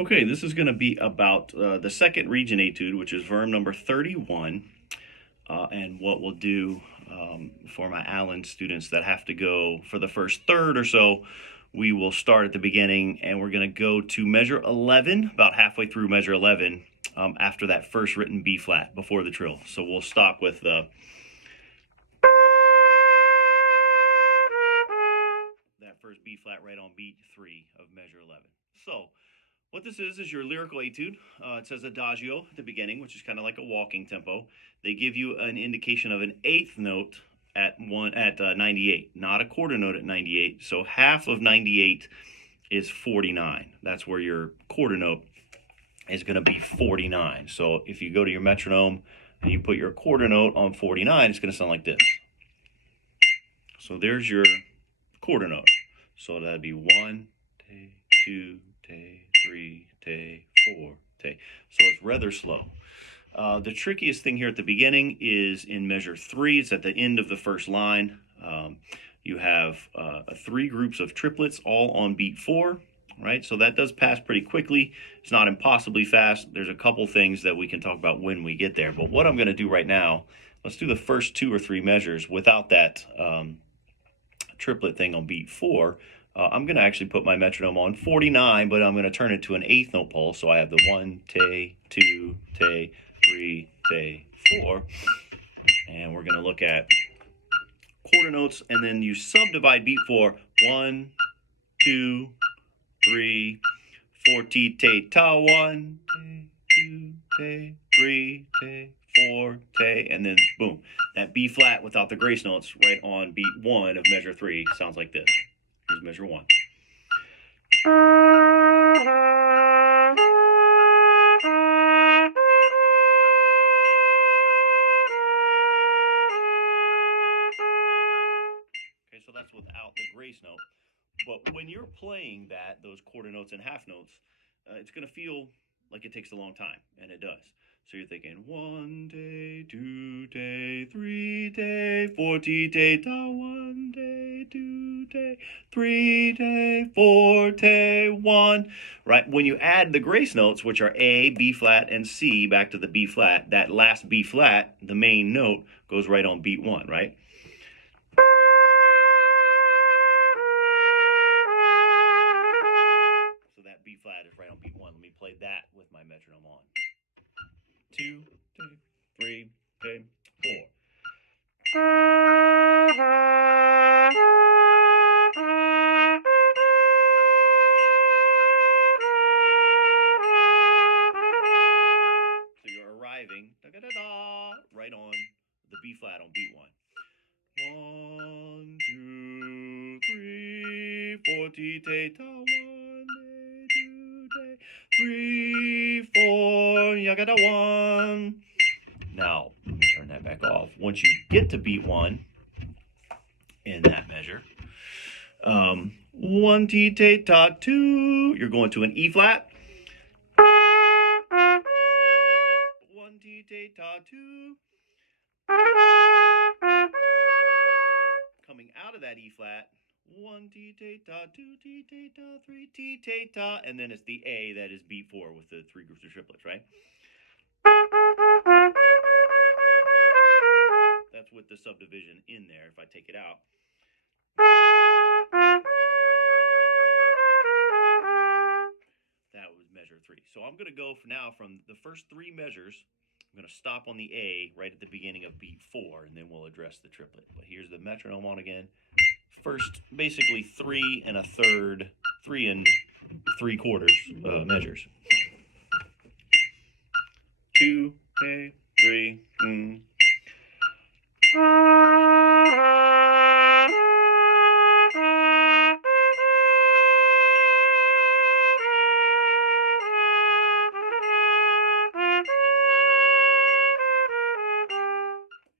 Okay, this is going to be about the second region etude, which is Wurm number 31. And what we'll do for my Allen students that have to go for the first third or so, we will start at the beginning and we're going to go to measure 11, about halfway through measure 11, after that first written B flat before the trill. So we'll stop with that first B flat right on beat 3 of measure 11. So what this is your lyrical etude. It says adagio at the beginning, which is kind of like a walking tempo. They give you an indication of an eighth note at 98, not a quarter note at 98. So half of 98 is 49. That's where your quarter note is going to be 49. So if you go to your metronome and you put your quarter note on 49, it's going to sound like this. So there's your quarter note. So that'd be 1, 2, 3, 4. So it's rather slow. The trickiest thing here at the beginning is in measure 3. It's at the end of the first line. You have 3 groups of triplets all on beat 4, right? So that does pass pretty quickly. It's not impossibly fast. There's a couple things that we can talk about when we get there. But what I'm going to do right now, let's do the first 2 or 3 measures without that triplet thing on beat 4. I'm going to actually put my metronome on 49, but I'm going to turn it to an eighth note pulse. So I have the 1, 2, 3, 4. And we're going to look at quarter notes, and then you subdivide beat 4. 1, 2, 3, 4, ti, te, ta. 1, 2, 3, 4, te, and then boom. That B flat without the grace notes right on beat 1 of measure 3 sounds like this. Here's measure 1. Okay, so that's without the grace note. But when you're playing those quarter notes and half notes, it's going to feel like it takes a long time, and it does. So you're thinking 1 day, 2 day, 3 day, 4 ti, te, ta. 1 day, 2 day, 3 day, 4 day, 1. Right? When you add the grace notes, which are A, B flat, and C, back to the B flat, that last B flat, the main note, goes right on beat 1, right? So that B flat is right on beat 1. Let me play that with my metronome on. 2, 3, 4. So you're arriving right on the B flat on beat 1. 1, 2, 3, 4, ti, te, ta. 1 day, 2 day, 3, 4, yagada 1. Now, let me turn that back off. Once you get to beat 1 in that measure, 1 ti, te, ta, 2, you're going to an E flat. 1 ti, te, ta, 2. Coming out of that E flat, 1 ti, te, ta, 2 ti, te, ta, 3 ti, te, ta, and then it's the A that is beat 4 with the 3 groups of triplets, right? That's with the subdivision in there. If I take it out, that was measure 3. So I'm going to go now from the first 3 measures. I'm going to stop on the A right at the beginning of beat 4, and then we'll address the triplet. But here's the metronome on again. First, basically 3 and a third, 3 and 3/4 measures. 2, 3.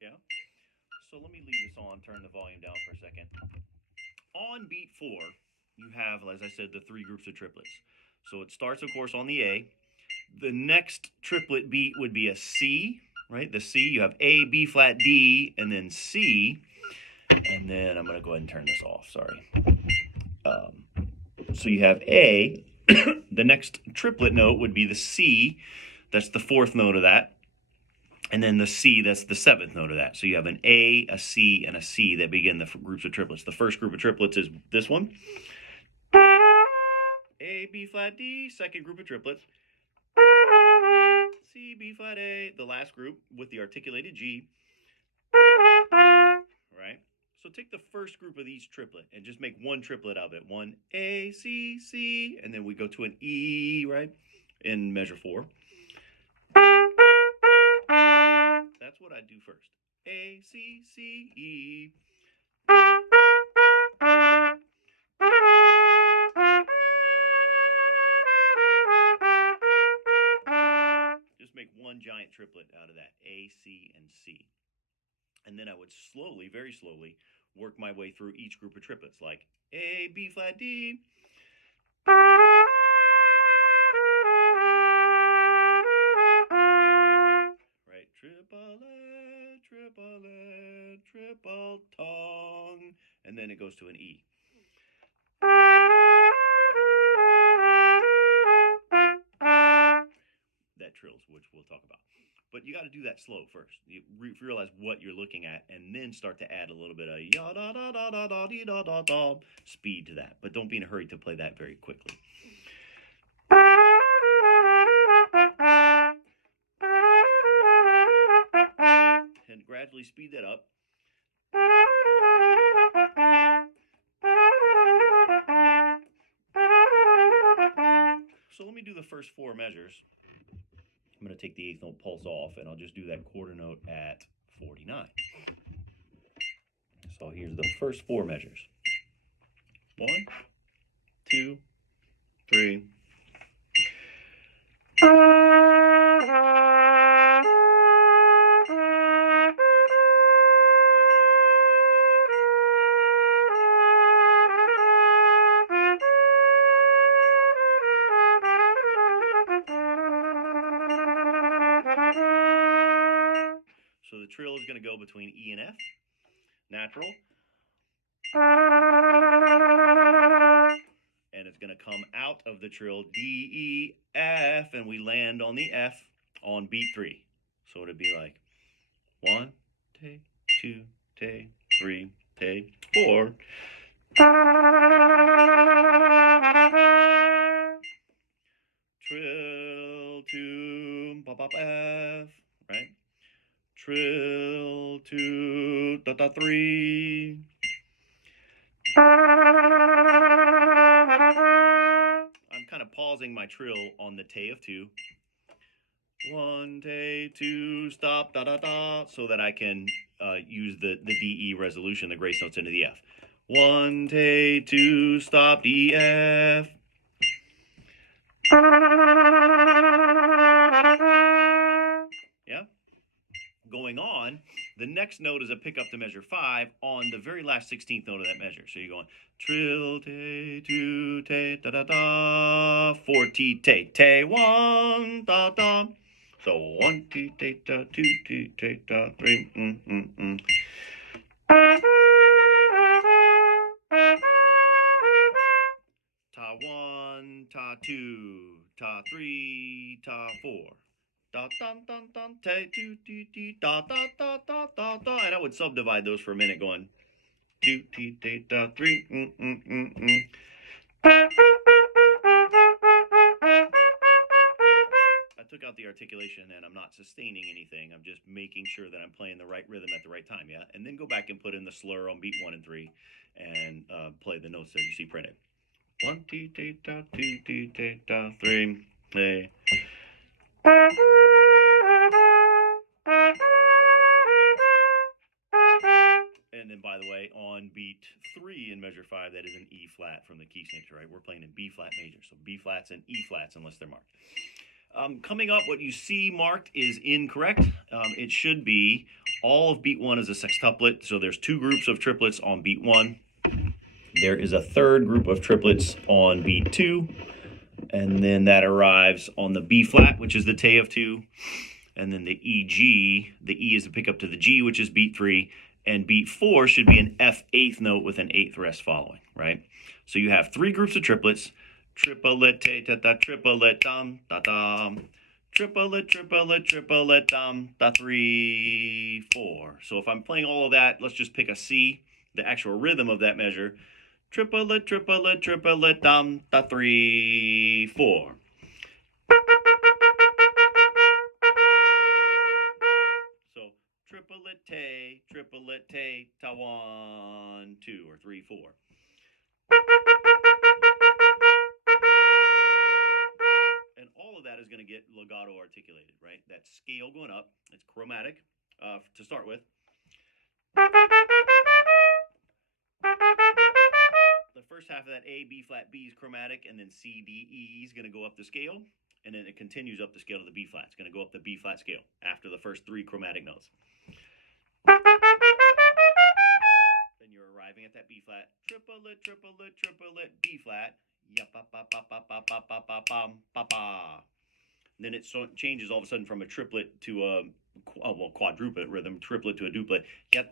Yeah. So let me leave this on, turn the volume down for a second. On beat 4, you have, as I said, the 3 groups of triplets. So it starts, of course, on the A. The next triplet beat would be a C, right? The C, you have A, B flat, D, and then C. And then I'm going to go ahead and turn this off, sorry. So you have A, The next triplet note would be the C. That's the fourth note of that. And then the C, that's the seventh note of that. So you have an A, a C, and a C that begin the groups of triplets. The first group of triplets is this one. A, B flat, D. Second group of triplets. C, B flat, A. The last group with the articulated G. Right? So take the first group of each triplet and just make one triplet of it. One A, C, C, and then we go to an E, right? In measure 4. That's what I do first. A, C, C, E. Just make one giant triplet out of that, A, C, and C. And then I would slowly, very slowly, work my way through each group of triplets, like A, B flat, D. Right, triplet, triplet, triple tongue, and then it goes to an E. That trills, which we'll talk about. But you got to do that slow first. You realize what you're looking at, and then start to add a little bit of ya da da da da da dee da da da speed to that. But don't be in a hurry to play that very quickly. And gradually speed that up. So let me do the first 4 measures. I'm going to take the 8th note pulse off, and I'll just do that quarter note at 49. So here's the first 4 measures. 1, 2, 3. So the trill is going to go between E and F, natural. And it's going to come out of the trill D, E, F, and we land on the F on beat 3. So it'd be like 1, take, 2, take, 3, take, 4. Trill to pop up F, right? Trill to da da 3. I'm kind of pausing my trill on the te of 2. 1, te, 2, stop, da da da, so that I can use the D, E resolution, the grace notes into the F. 1, te, 2, stop, D, F. Yeah? Going on, the next note is a pickup to measure 5 on the very last 16th note of that measure. So you're going trill, te, 2, te, da da da, 4, te, te, 1, da da. So 1, te, te, da, 2, te, te, da, 3, Ta 1, ta 2, ta 3, ta 4. Da dun dun dun te do do do da da da da da da, and I would subdivide those for a minute, going 2 t te da 3 I took out the articulation, and I'm not sustaining anything. I'm just making sure that I'm playing the right rhythm at the right time, yeah. And then go back and put in the slur on beat 1 and 3, and play the notes that you see printed. 1 t te da 2 t te da 3 te. And then, by the way, on beat 3 in measure 5, that is an E flat from the key signature, right? We're playing in B flat major, so B flats and E flats unless they're marked. Coming up, what you see marked is incorrect. It should be all of beat 1 is a sextuplet, so there's 2 groups of triplets on beat 1. There is a third group of triplets on beat 2, and then that arrives on the B flat, which is the te of 2, and then the E-G. The E is the pickup to the G, which is beat 3, and beat 4 should be an F 8th note with an 8th rest following, right? So you have 3 groups of triplets, triplet, ta ta triplet, dum da dum. Triplet, triplet, triplet, dum da 3 4. So if I'm playing all of that, let's just pick a C, the actual rhythm of that measure. Triplet, triplet, triplet, dum da 3 4. So triplet, ta 1 2 or 3 4. And all of that is going to get legato articulated, right? That scale going up, it's chromatic to start with. The first half of that A, B flat, B is chromatic, and then C, D, E is going to go up the scale, and then it continues up the scale to the B flat. It's going to go up the B flat scale after the first 3 chromatic notes. Then you're arriving at that B flat, triplet, triplet, triplet, B flat, then it changes all of a sudden from a triplet to a quadruplet rhythm, triplet to a duplet. So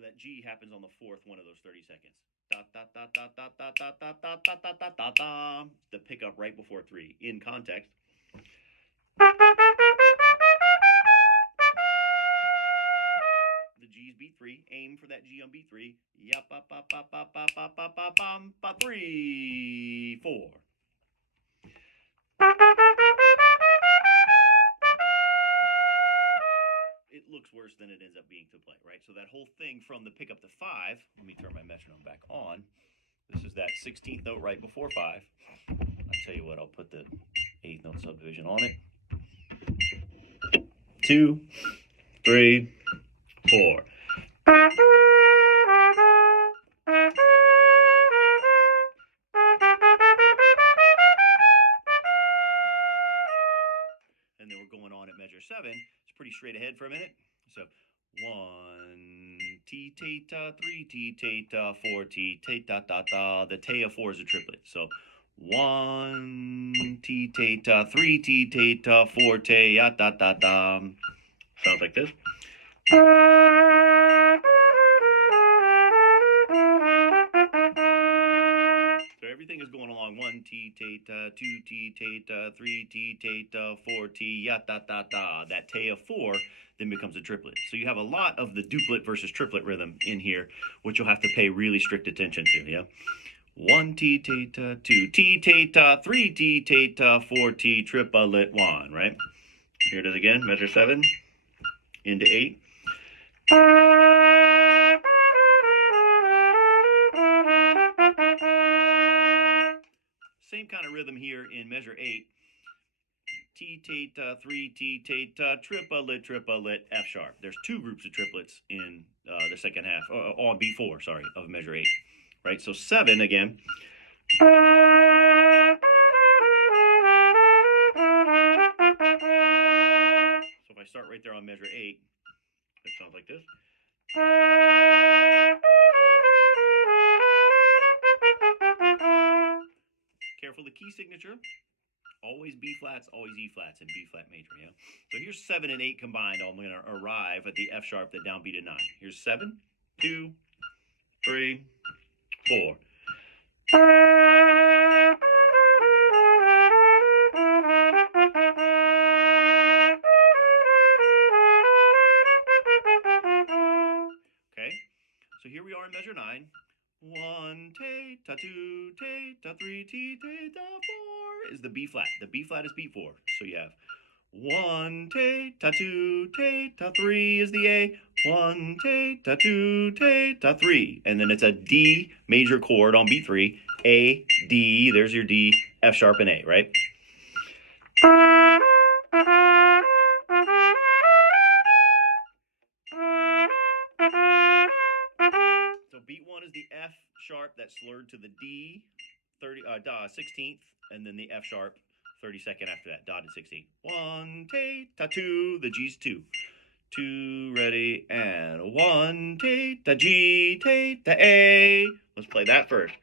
that G happens on the fourth one of those 30 seconds. The pickup right before 3 in context. The G's beat 3. Aim for that G on beat 3. 3 4. It looks worse than it ends up being to play, right? So that whole thing from the pickup to 5. Let me turn my metronome back on. This is that 16th note right before 5. I'll tell you what, I'll put the 8th note subdivision on it. 2, 3, 4. And then we're going on at measure 7. It's pretty straight ahead for a minute. So 1 T ta 3 T ta 4 T ta ta ta. The ta of 4 is a triplet. So 1 T ta 3 T ta 4 T ya ta ta ta. Sounds like this. So everything is going along 1 T ta 2 T ta 3 T ta 4 T ya ta ta ta. That ta of 4 then becomes a triplet. So you have a lot of the duplet versus triplet rhythm in here, which you'll have to pay really strict attention to. Yeah. 1 T ta 2 T ta 3 T ta 4 T triplet 1. Right. Here it is again. Measure 7 into 8. Same kind of rhythm here in measure 8. T ta 3 T ta triplet triplet F sharp. There's 2 groups of triplets in the second half, on beat 4, sorry, of measure 8. Right. So 7 again. So if I start right there on measure 8, it sounds like this. Careful the key signature. Always B flats, always E flats, and B flat major. Yeah. So here's 7 and 8 combined. I'm going to arrive at the F sharp, the downbeat of 9. Here's 7, 2, 3, 4. Okay. So here we are in measure 9. 1 ta 2 ta 3 ta 4 is the B flat. The B flat is beat 4. So you have 1 ta 2 ta 3 is the A. 1 ta 2 ta 3, and then it's a D major chord on beat 3. A, D. There's your D, F sharp, and A. Right. So beat 1 is the F sharp that slurred to the D 16th, and then the F sharp 32nd after that, dotted 16th. 1 ta 2, the G's 2. 2 ready, and 1 ta G ta A. Let's play that first.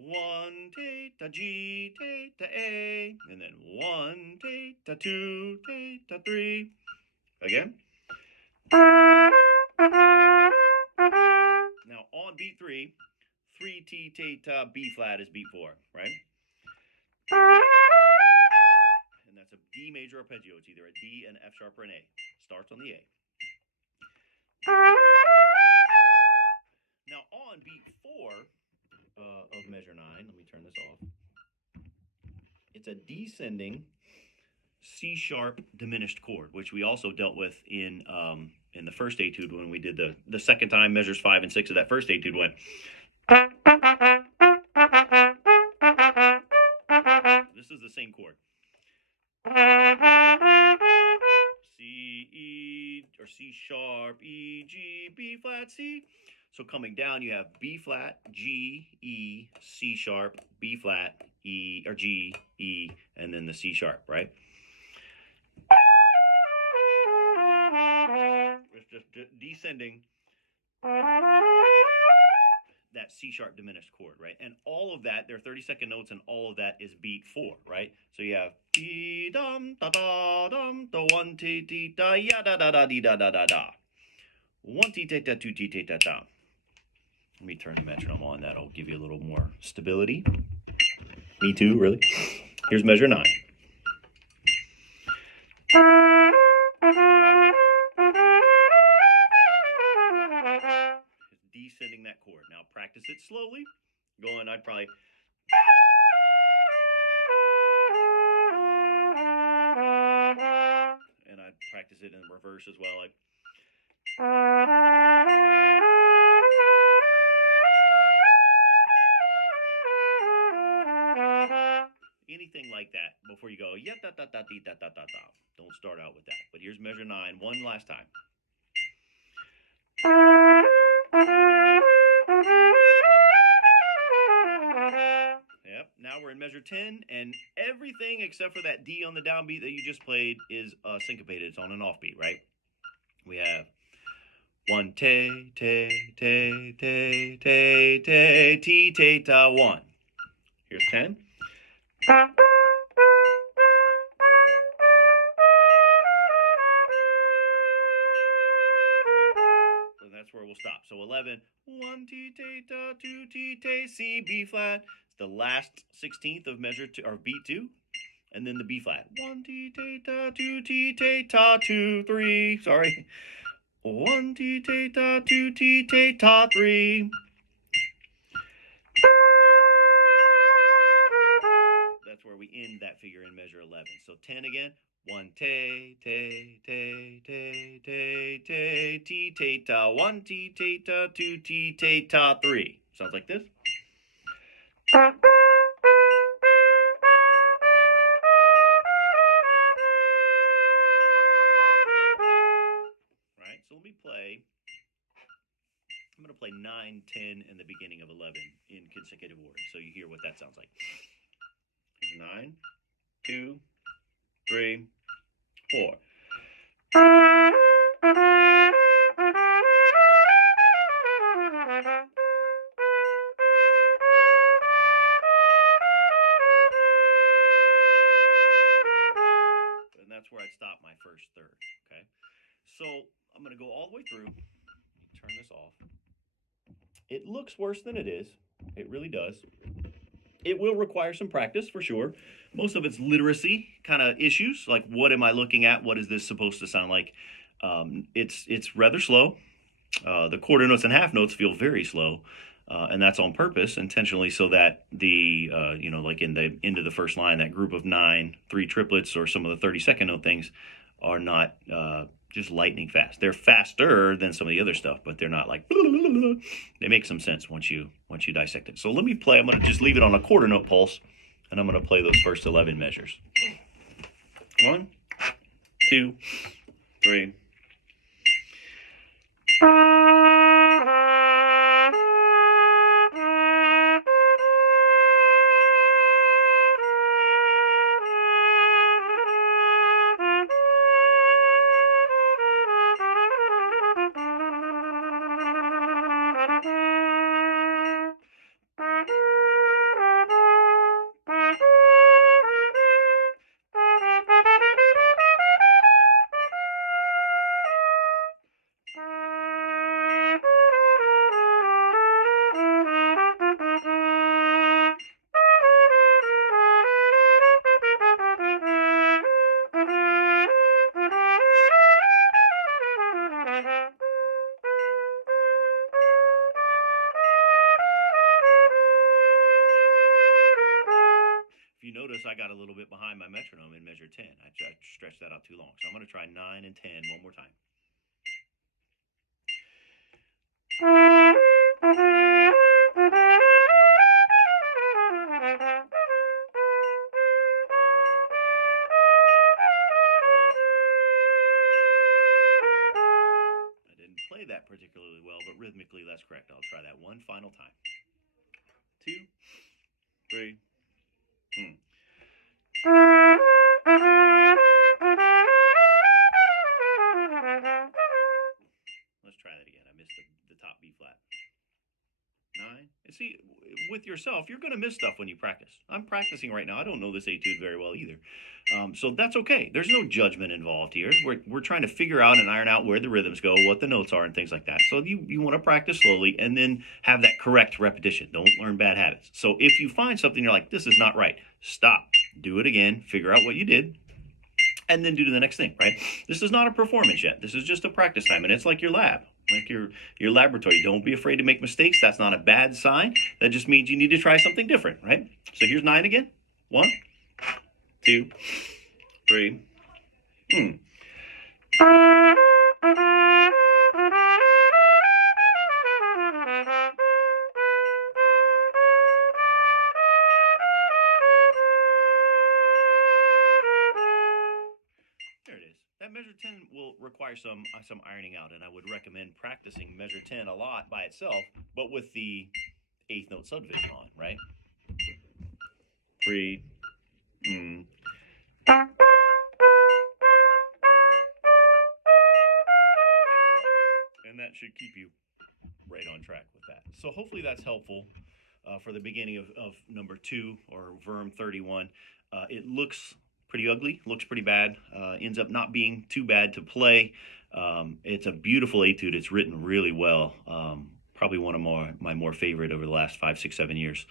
1 theta G theta A, and then 1 theta 2 theta 3. Again. Now on beat 3, 3 T theta B flat is beat 4, right? And that's a D major arpeggio. It's either a D, an F sharp, or an A. Starts on the A. Now on beat 4 of measure 9, let me turn this off. It's a descending C sharp diminished chord, which we also dealt with in the first etude when we did the second time measures 5 and 6 of that first etude went. This is the same chord. C, E, or C sharp, E, G, B flat, C. So coming down, you have B flat, G, E, C sharp, B flat, E, or G, E, and then the C sharp, right? It's just descending that C sharp diminished chord, right? And all of that, there are 30-second notes, and all of that is beat 4, right? So you have dee dum da da dum da 1 t t da ya da da da dee da da da da 1 t t da 2 t t da da. Let me turn the metronome on. That'll give you a little more stability. Me too, really. Here's measure 9. Descending that chord. Now practice it slowly. Going, I'd probably. And I'd practice it in reverse as well. Like. Anything like that before you go, yeah, da da da dee da da da da. Don't start out with that. But here's measure 9, one last time. Yep, now we're in measure 10, and everything except for that D on the downbeat that you just played is syncopated. It's on an offbeat, right? We have 1 te te te te te te t theta 1. Here's 10. And that's where we'll stop. So 11, 1 t theta 2 t te C B flat. It's the last 16th of measure 2 or beat 2, and then the B flat. 1 t theta 2 t theta 2 3. Sorry. 1 t theta 2 t theta 3. That's where we end that figure in measure 11. So 10 again. 1 te te te te te te t theta 1 t theta 2 t theta 3. Sounds like this. Right. So let me play. I'm going to play 9, 10, and the beginning of 11 in consecutive order, so you hear what that sounds like. 9, 2, 3, 4. And that's where I'd stop my first third, okay? So I'm going to go all the way through. Turn this off. It looks worse than it is. It really does. It will require some practice for sure. Most of it's literacy kind of issues, like what am I looking at? What is this supposed to sound like? It's rather slow. The quarter notes and half notes feel very slow, and that's on purpose, intentionally, so that the like in the end of the first line, that group of 9, 3 triplets, or some of the 30-second note things are not just lightning fast. They're faster than some of the other stuff, but they're not like they make some sense once you dissect it. So let me play. I'm going to just leave it on a quarter note pulse, and I'm going to play those first 11 measures. 1, 2, 3. If you notice, I got a little bit behind my metronome in measure 10. I stretched that out too long. So I'm going to try 9 and 10 one more time. I didn't play that particularly well, but rhythmically that's correct. I'll try that one final time. 2, 3. Let's try that again. I missed the top B flat. 9. And see, with yourself, you're going to miss stuff when you practice. I'm practicing right now. I don't know this etude very well either. So that's okay. There's no judgment involved here. We're trying to figure out and iron out where the rhythms go, what the notes are, and things like that. So you want to practice slowly and then have that correct repetition. Don't learn bad habits. So if you find something you're like, this is not right, stop. Do it again. Figure out what you did. And then do the next thing, right? This is not a performance yet. This is just a practice time. And it's like your lab, like your laboratory. Don't be afraid to make mistakes. That's not a bad sign. That just means you need to try something different, right? So here's 9 again. 1, 2, 3. There it is. That measure 10 will require some ironing out, and I would recommend practicing measure 10 a lot by itself, but with the eighth note subdivision on, right? 3. And that should keep you right on track with that. So hopefully that's helpful for the beginning of number 2 or Wurm 31. It looks pretty ugly, looks pretty bad, ends up not being too bad to play. It's a beautiful etude. It's written really well. Probably one of my more favorite over the last 5, 6, 7 years.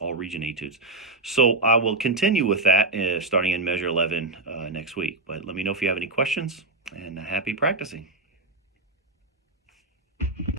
All region etudes. So I will continue with that starting in measure 11 next week. But let me know if you have any questions, and happy practicing.